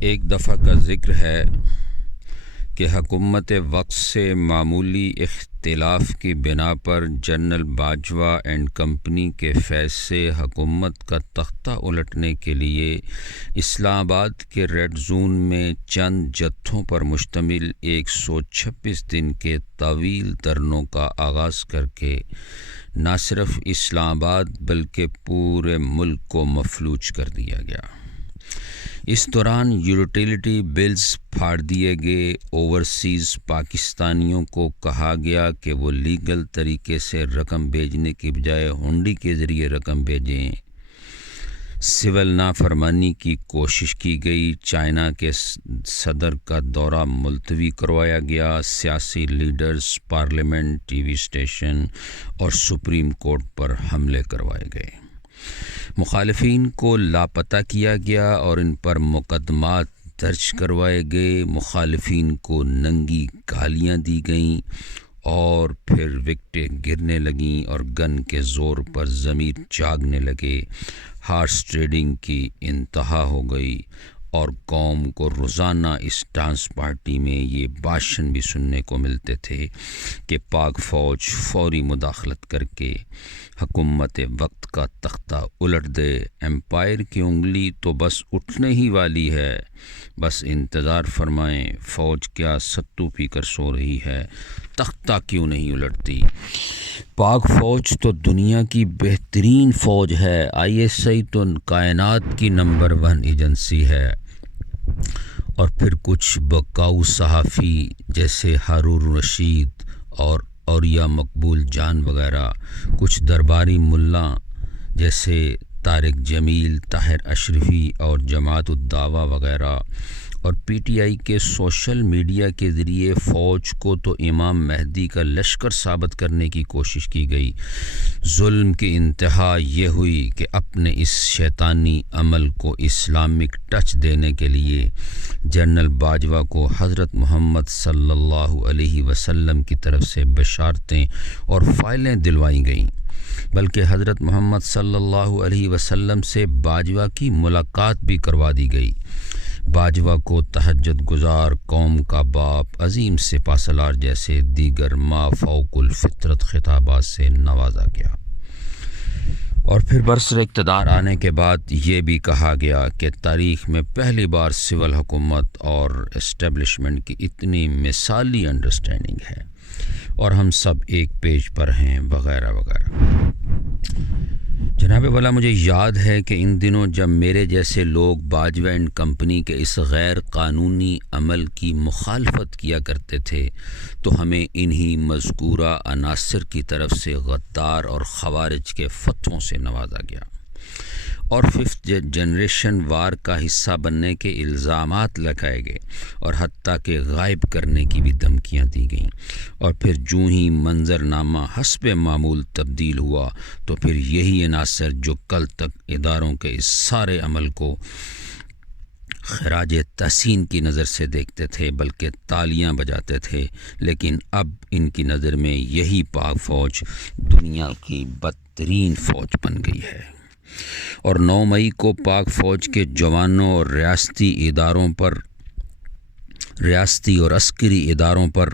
ایک دفعہ کا ذکر ہے کہ حکومت وقت سے معمولی اختلاف کی بنا پر جنرل باجوہ اینڈ کمپنی کے فیض سے حکومت کا تختہ الٹنے کے لیے اسلام آباد کے ریڈ زون میں چند جتھوں پر مشتمل 126 دن کے طویل دھرنوں کا آغاز کر کے نہ صرف اسلام آباد بلکہ پورے ملک کو مفلوج کر دیا گیا۔ اس دوران یوٹیلیٹی بلز پھاڑ دیے گئے، اوورسیز پاکستانیوں کو کہا گیا کہ وہ لیگل طریقے سے رقم بھیجنے کی بجائے ہنڈی کے ذریعے رقم بھیجیں، سول نافرمانی کی کوشش کی گئی، چائنا کے صدر کا دورہ ملتوی کروایا گیا، سیاسی leaders, parliament, T V station اور سپریم کورٹ پر حملے کروائے گئے، مخالفین کو لاپتہ کیا گیا اور ان پر مقدمات درج کروائے گئے، مخالفین کو ننگی گالیاں دی گئیں اور پھر وکٹیں گرنے لگیں اور گن کے زور پر ضمیر جاگنے لگے، ہارس ٹریڈنگ کی انتہا ہو گئی اور قوم کو روزانہ اس ڈانس پارٹی میں یہ بھاشن بھی سننے کو ملتے تھے کہ پاک فوج فوری مداخلت کر کے حکومت وقت کا تختہ الٹ دے، امپائر کی انگلی تو بس اٹھنے ہی والی ہے، بس انتظار فرمائیں، فوج کیا ستو پی کر سو رہی ہے، تختہ کیوں نہیں الٹتی۔ پاک فوج تو دنیا کی بہترین فوج ہے، ISI تو کائنات کی نمبر 1 ایجنسی ہے۔ اور پھر کچھ بکاؤ صحافی جیسے ہارون رشید اور اوریا مقبول جان وغیرہ، کچھ درباری ملا جیسے طارق جمیل، طاہر اشرفی اور جماعت الدعوہ وغیرہ، اور PTI کے سوشل میڈیا کے ذریعے فوج کو تو امام مہدی کا لشکر ثابت کرنے کی کوشش کی گئی۔ ظلم کی انتہا یہ ہوئی کہ اپنے اس شیطانی عمل کو اسلامک ٹچ دینے کے لیے جنرل باجوہ کو حضرت محمد صلی اللہ علیہ وسلم کی طرف سے بشارتیں اور فائلیں دلوائی گئیں، بلکہ حضرت محمد صلی اللہ علیہ وسلم سے باجوہ کی ملاقات بھی کروا دی گئی۔ باجوہ کو تہجد گزار، قوم کا باپ، عظیم سپہ سالار جیسے دیگر ما فوق الفطرت خطابات سے نوازا گیا، اور پھر برسر اقتدار آنے کے بعد یہ بھی کہا گیا کہ تاریخ میں پہلی بار سول حکومت اور اسٹیبلشمنٹ کی اتنی مثالی انڈرسٹینڈنگ ہے اور ہم سب ایک پیج پر ہیں، وغیرہ وغیرہ۔ جناب والا، مجھے یاد ہے کہ ان دنوں جب میرے جیسے لوگ باجوہ اینڈ کمپنی کے اس غیر قانونی عمل کی مخالفت کیا کرتے تھے تو ہمیں انہی مذکورہ عناصر کی طرف سے غدار اور خوارج کے فتووں سے نوازا گیا اور 5th جنریشن وار کا حصہ بننے کے الزامات لگائے گئے اور حتیٰ کہ غائب کرنے کی بھی دھمکیاں دی گئیں، اور پھر جوں ہی منظرنامہ حسب معمول تبدیل ہوا تو پھر یہی عناصر جو کل تک اداروں کے اس سارے عمل کو خراج تحسین کی نظر سے دیکھتے تھے بلکہ تالیاں بجاتے تھے، لیکن اب ان کی نظر میں یہی پاک فوج دنیا کی بدترین فوج بن گئی ہے۔ اور 9 مئی کو پاک فوج کے جوانوں اور ریاستی اور عسکری اداروں پر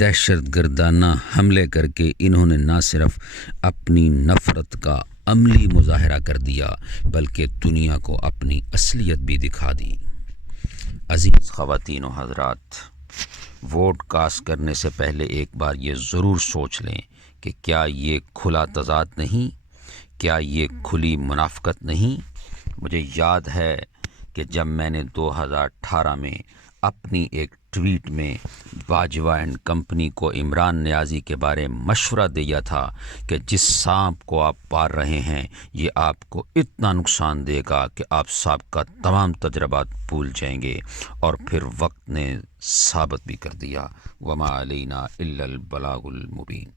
دہشت گردانہ حملے کر کے انہوں نے نہ صرف اپنی نفرت کا عملی مظاہرہ کر دیا بلکہ دنیا کو اپنی اصلیت بھی دکھا دی۔ عزیز خواتین و حضرات، ووٹ کاسٹ کرنے سے پہلے ایک بار یہ ضرور سوچ لیں کہ کیا یہ کھلا تضاد نہیں، کیا یہ کھلی منافقت نہیں۔ مجھے یاد ہے کہ جب میں نے 2018 میں اپنی ایک ٹویٹ میں باجوہ اینڈ کمپنی کو عمران نیازی کے بارے مشورہ دیا تھا کہ جس سانپ کو آپ پار رہے ہیں یہ آپ کو اتنا نقصان دے گا کہ آپ سابقہ تمام تجربات بھول جائیں گے، اور پھر وقت نے ثابت بھی کر دیا، وما علینا الا البلاغ المبین۔